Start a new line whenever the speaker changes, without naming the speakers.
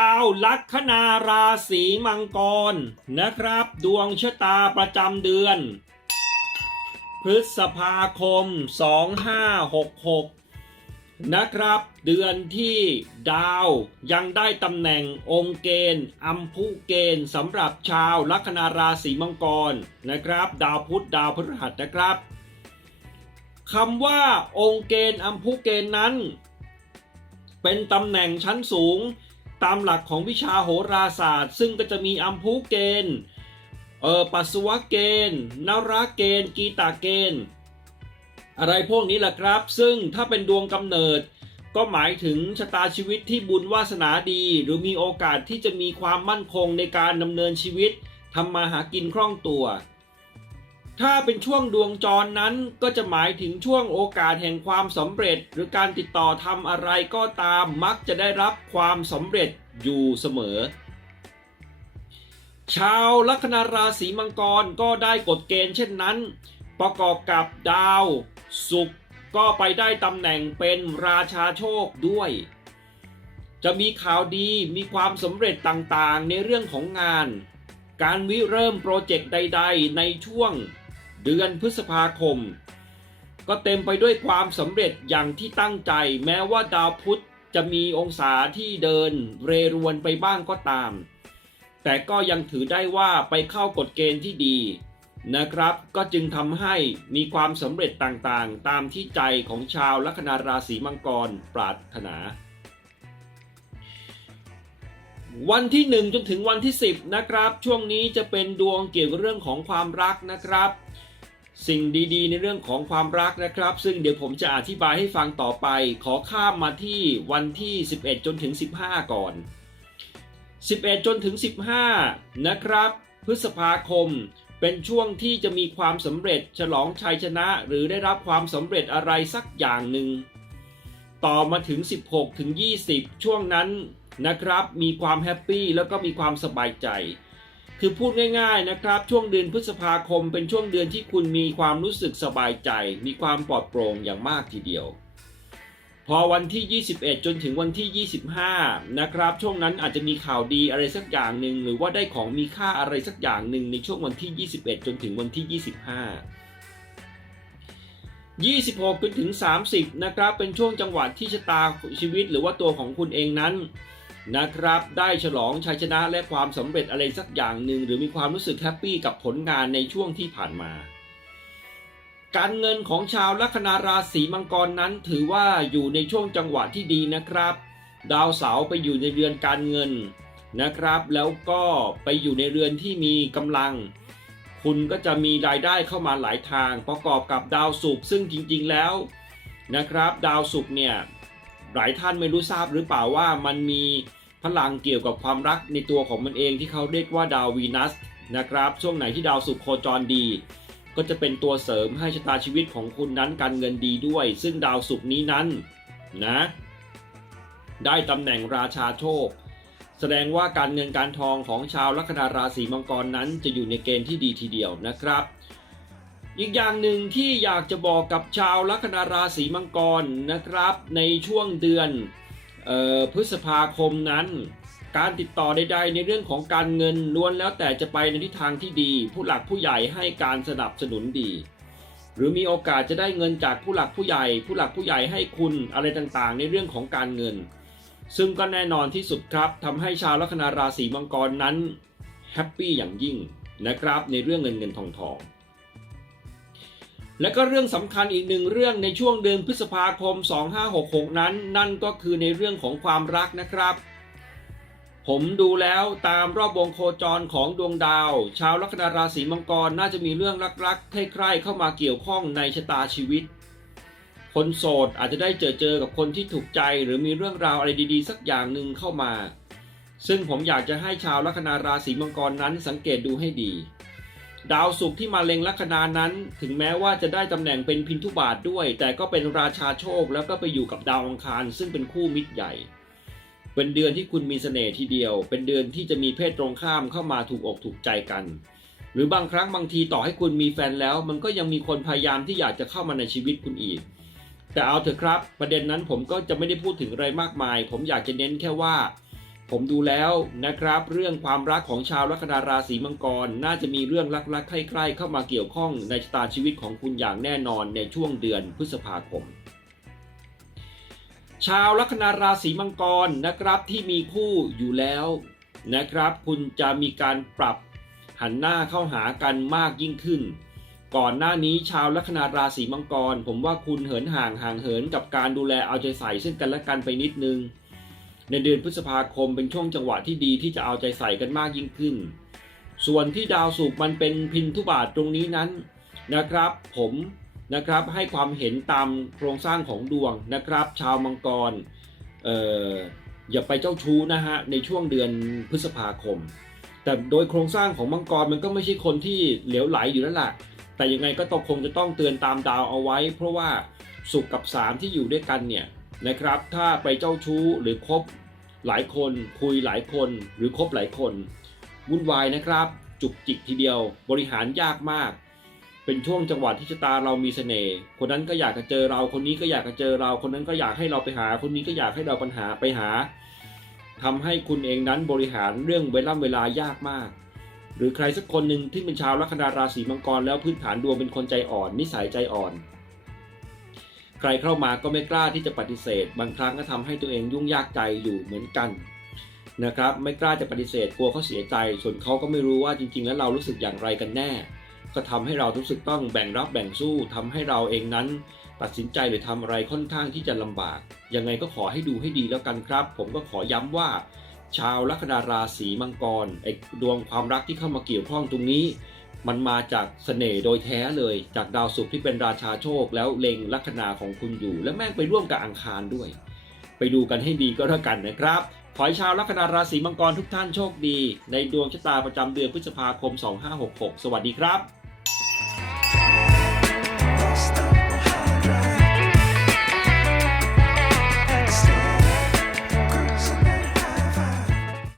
าวลัคนาราศีมังกรนะครับ ดวงชะตาประจำเดือน พฤษภาคม 2566 นะครับ เดือนที่ดาวยังได้ตำแหน่งองค์เกณฑ์อัมพุเกณฑ์สำหรับชาวลัคนาราศีมังกรนะครับ ดาวพุธดาวพฤหัสนะครับคำว่าองค์เกณฑ์อัมพุเกณฑ์นั้น เป็นตำแหน่งชั้นสูง ตามหลักของวิชาโหราศาสตร์ ซึ่งก็จะมีอัมพุเกณฑ์เออปัสสวะเกณฑ์นราเกณฑ์กีตาเกณฑ์อะไรพวกนี้แหละครับ ซึ่งถ้าเป็นดวงกำเนิด ก็หมายถึงชะตาชีวิตที่บุญวาสนาดี หรือมีโอกาสที่จะมีความมั่นคงในการดำเนินชีวิตทำมาหากินคล่องตัว ถ้าเป็นช่วงดวงจรนั้นก็จะหมายถึงช่วงโอกาสแห่งความสำเร็จ หรือการติดต่อทำอะไรก็ตามมักจะได้รับความสำเร็จอยู่เสมอ ชาวลัคนาราศีมังกรก็ได้กฎเกณฑ์เช่นนั้น ประกอบกับดาวศุกร์ก็ไปได้ตำแหน่งเป็นราชาโชคด้วย จะมีข่าวดีมีความสำเร็จต่างๆ ในเรื่องของงาน การวิเริ่มโปรเจกต์ใด ๆ ในช่วง เดือนพฤษภาคม ก็เต็มไปด้วยความสำเร็จอย่างที่ตั้งใจ แม้ว่าดาวพุธจะมีองศาที่เดินเรรวนไปบ้างก็ตาม แต่ก็ยังถือได้ว่าไปเข้ากฎเกณฑ์ที่ดีนะครับ ก็จึงทำให้มีความสำเร็จต่างๆ ตามที่ใจของชาวลัคนาราศีมังกรปรารถนา วันที่ 1 จนถึงวันที่ 10 นะครับ ช่วงนี้จะเป็นดวงเกี่ยวกับเรื่องของความรักนะครับ สิ่งดีๆ ในเรื่องของความรักนะครับ ซึ่งเดี๋ยวผมจะอธิบายให้ฟังต่อไป ขอข้ามมาที่วันที่ 11 จนถึง 15 ก่อน 11 จนถึง 15 นะครับ พฤษภาคมเป็นช่วงที่จะมีความสำเร็จฉลองชัยชนะ หรือได้รับความสำเร็จอะไรสักอย่างหนึ่งต่อมาถึง 16 ถึง 20 ช่วงนั้นนะครับ มีความแฮปปี้แล้วก็มีความสบายใจ คือพูดง่ายๆนะครับ ช่วงเดือนพฤษภาคมเป็นช่วงเดือนที่คุณมีความรู้สึกสบายใจ มีความปลอดโปร่งอย่างมากทีเดียว พอวันที่ 21 จนถึงวันที่ 25 นะครับ ช่วงนั้นอาจจะมีข่าวดีอะไรสักอย่างหนึ่งหรือว่าได้ของมีค่าอะไรสักอย่างหนึ่งในช่วงวันที่ 21 จนถึงวันที่ 25 26จนถึง 30 นะครับ เป็นช่วงจังหวะที่ชะตาชีวิตหรือว่าตัวของคุณเองนั้น นะครับ ได้ฉลองชัยชนะและความสำเร็จอะไรสักอย่างหนึ่งหรือมีความรู้สึกแฮปปี้กับผลงานในช่วงที่ผ่านมา การเงินของชาวลัคนาราศีมังกรนั้นถือว่าอยู่ในช่วงจังหวะที่ดีนะครับ ดาวเสาร์ไปอยู่ในเรือนการเงินนะครับ แล้วก็ไปอยู่ในเรือนที่มีกำลัง คุณก็จะมีรายได้เข้ามาหลายทาง ประกอบกับดาวศุกร์ซึ่งจริง ๆ แล้วนะครับ ดาวศุกร์เนี่ยหลายท่านไม่รู้ทราบหรือเปล่าว่ามันมี พลังเกี่ยวกับความรักในตัวของมันเองที่เขาเรียกว่าดาววีนัสนะครับช่วงไหนที่ดาวศุกร์โคจรดี ก็จะเป็นตัวเสริมให้ชะตาชีวิตของคุณนั้นการเงินดีด้วย ซึ่งดาวศุกนี้นั้นนะ ได้ตำแหน่งราชาโชค แสดงว่าการเงินการทองของชาวลัคนาราศีมังกรนั้นจะอยู่ในเกณฑ์ที่ดีทีเดียวนะครับอีกอย่างหนึ่งที่อยากจะบอกกับชาวลัคนาราศีมังกรนะครับ ในช่วงเดือน พฤษภาคมนั้น การติดต่อใด ๆ ในเรื่องของการเงินล้วนแล้วแต่จะไปในทิศทางที่ดี ผู้หลักผู้ใหญ่ให้การสนับสนุนดี หรือมีโอกาสจะได้เงินจากผู้หลักผู้ใหญ่ ผู้หลักผู้ใหญ่ให้คุณอะไรต่างๆ ในเรื่องของการเงิน ซึ่งก็แน่นอนที่สุดครับทำให้ชาวลัคนาราศีมังกรนั้นแฮปปี้อย่างยิ่งนะครับในเรื่องเงินเงินทองทอง และก็เรื่องสำคัญอีกหนึ่งเรื่องในช่วงเดือนพฤษภาคม 2566 นั้น นั่นก็คือในเรื่องของความรักนะครับ ผมดูแล้วตามรอบวงโคจรของดวงดาว ชาวลัคนาราศีมังกรน่าจะมีเรื่องรักๆใคร่ๆเข้ามาเกี่ยวข้องในชะตาชีวิต คนโสดอาจจะได้เจอเจอกับคนที่ถูกใจหรือมีเรื่องราวอะไรดีๆ สักอย่างหนึ่งเข้ามา ซึ่งผมอยากจะให้ชาวลัคนาราศีมังกรนั้นสังเกตดูให้ดี ดาวศุกร์ที่มาเล็งลัคนานั้น ถึงแม้ว่าจะได้ตำแหน่งเป็นพินทุบาทด้วย แต่ก็เป็นราชาโชคแล้วก็ไปอยู่กับดาวอังคาร ซึ่งเป็นคู่มิตรใหญ่ เป็นเดือนที่คุณมีเสน่ห์ทีเดียว เป็นเดือนที่จะมีเพศตรงข้ามเข้ามาถูกอกถูกใจกัน หรือบางครั้งบางทีต่อให้คุณมีแฟนแล้ว มันก็ยังมีคนพยายามที่อยากจะเข้ามาในชีวิตคุณอีก แต่เอาเถอะครับ ประเด็นนั้นผมก็จะไม่ได้พูดถึงอะไรมากมาย ผมอยากจะเน้นแค่ว่า ผมดูแล้วนะครับ เรื่องความรักของชาวลัคนาราศีมังกร น่าจะมีเรื่องรักๆใกล้ๆเข้ามาเกี่ยวข้องในชะตาชีวิตของคุณอย่างแน่นอนในช่วงเดือนพฤษภาคม ชาวลัคนาราศีมังกรนะครับที่มีคู่อยู่แล้วนะครับ คุณจะมีการปรับหันหน้าเข้าหากันมากยิ่งขึ้น ก่อนหน้านี้ชาวลัคนาราศีมังกร ผมว่าคุณเหินห่างห่างเหินกับการดูแลเอาใจใส่ซึ่งกันและกันไปนิดนึง ในเดือนพฤษภาคมเป็นช่วงจังหวะที่ดีที่จะเอาใจใส่กันมากยิ่งขึ้น ส่วนที่ดาวศุกร์มันเป็นพินทุบาทตรงนี้นั้นนะครับ ผมนะครับให้ความเห็นตามโครงสร้างของดวงนะครับ ชาวมังกรเอ่ออย่าไปเจ้าชู้นะฮะในช่วงเดือนพฤษภาคม แต่โดยโครงสร้างของมังกรมันก็ไม่ใช่คนที่เหลวไหลอยู่แล้วล่ะแต่ยังไงก็ต้องคงจะต้องเตือนตามดาวเอาไว้ เพราะว่าสุขกับสามที่อยู่ด้วยกันเนี่ย นะครับ ถ้าไปเจ้าชู้หรือคบหลายคนคุยหลายคนหรือคบหลายคนวุ่นวายนะครับ จุกจิกทีเดียว บริหารยากมาก เป็นช่วงจังหวะที่ชะตาเรามีเสน่ห์คนนั้นก็อยากจะเจอเราคนนี้ก็อยากจะเจอเราคนนั้นก็อยากให้เราไปหา คนนี้ก็อยากให้เราปัญหาไปหาทำให้คุณเองนั้นบริหารเรื่องเวลาเวลายากมาก หรือใครสักคนหนึ่งที่เป็นชาวลัคนาราศีมังกรแล้วพื้นฐานดวงเป็นคนใจอ่อน นิสัยใจอ่อน ใครเข้ามาก็ไม่กล้าที่จะปฏิเสธ บางครั้งก็ทำให้ตัวเองยุ่งยากใจอยู่เหมือนกันนะครับไม่กล้าจะปฏิเสธกลัวเขาเสียใจ ส่วนเขาก็ไม่รู้ว่าจริง ๆ แล้วเรารู้สึกอย่างไรกันแน่ ก็ทำให้เรารู้สึกต้องแบ่งรับแบ่งสู้ทำให้เราเองนั้น ตัดสินใจหรือทำอะไรค่อนข้างที่จะลำบากยังไงก็ขอให้ดูให้ดีแล้วกันครับ ผมก็ขอย้ำว่า ชาวลัคนาราศีมังกรไอ้ดวงความรักที่เข้ามาเกี่ยวข้องตรงนี้ มันมาจากเสน่ห์โดยแท้เลย จากดาวศุกร์ที่เป็นราชาโชค แล้วเล็งลัคนาของคุณอยู่ และแม่งไปร่วมกับอังคารด้วย ไปดูกันให้ดีก็แล้วกันนะครับขอให้ชาวลัคนาราศีมังกรทุกท่านโชคดี ในดวงชะตาประจำเดือนพฤษภาคม 2566 สวัสดีครับ